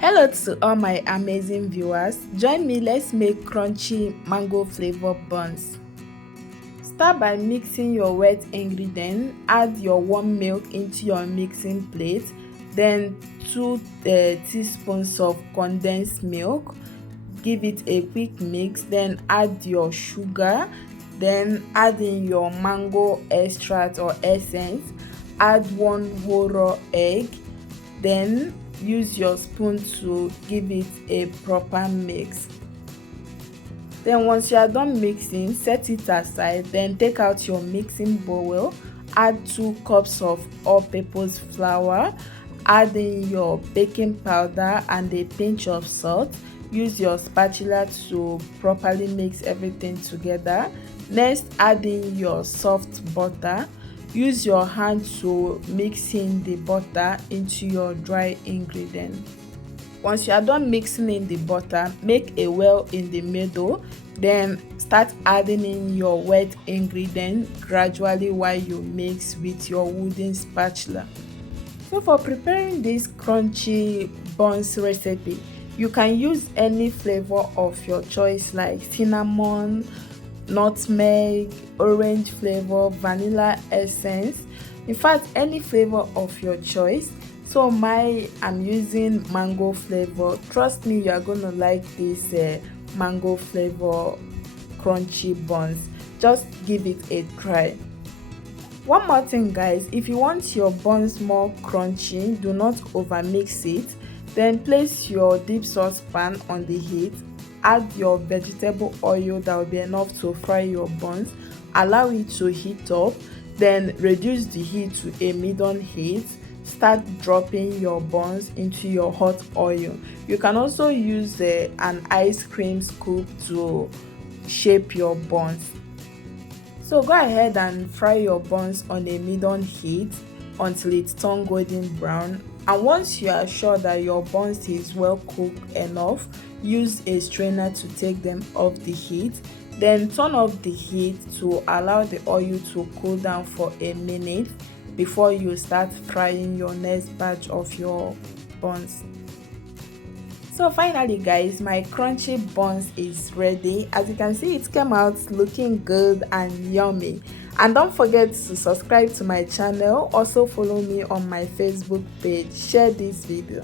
Hello to all my amazing viewers. Join me, let's make crunchy mango flavor buns. Start by mixing your wet ingredient. Add your warm milk into your mixing plate. Then 2 teaspoons of condensed milk. Give it a quick mix. Then add your sugar. Then add in your mango extract or essence. Add 1 whole raw egg. Then use your spoon to give it a proper mix. Then once you are done mixing, set it aside. Then take out your mixing bowl. Add 2 cups of all-purpose flour. Add in your baking powder and a pinch of salt. Use your spatula to properly mix everything together. Next, add in your soft butter. Use your hand to mix in the butter into your dry ingredient. Once you are done mixing in the butter, make a well in the middle. Then start adding in your wet ingredient gradually while you mix with your wooden spatula. So for preparing this crunchy buns recipe, you can use any flavor of your choice like cinnamon, nutmeg, orange flavor, vanilla essence, in fact any flavor of your choice. So I'm using mango flavor. Trust me, you are gonna like this mango flavor crunchy buns. Just give it a try. One more thing guys, if you want your buns more crunchy, do not over mix it. Then place your deep saucepan on the heat. Add your vegetable oil that will be enough to fry your buns. Allow it to heat up. Then reduce the heat to a medium heat. Start dropping your buns into your hot oil. You can also use an ice cream scoop to shape your buns. So go ahead and fry your buns on a medium heat until it turns golden brown. And once you are sure that your buns is well cooked enough, use a strainer to take them off the heat. Then turn off the heat to allow the oil to cool down for a minute before you start frying your next batch of your buns. So finally guys, my crunchy buns is ready. As you can see, it came out looking good and yummy. And don't forget to subscribe to my channel. Also follow me on my Facebook page. Share this video.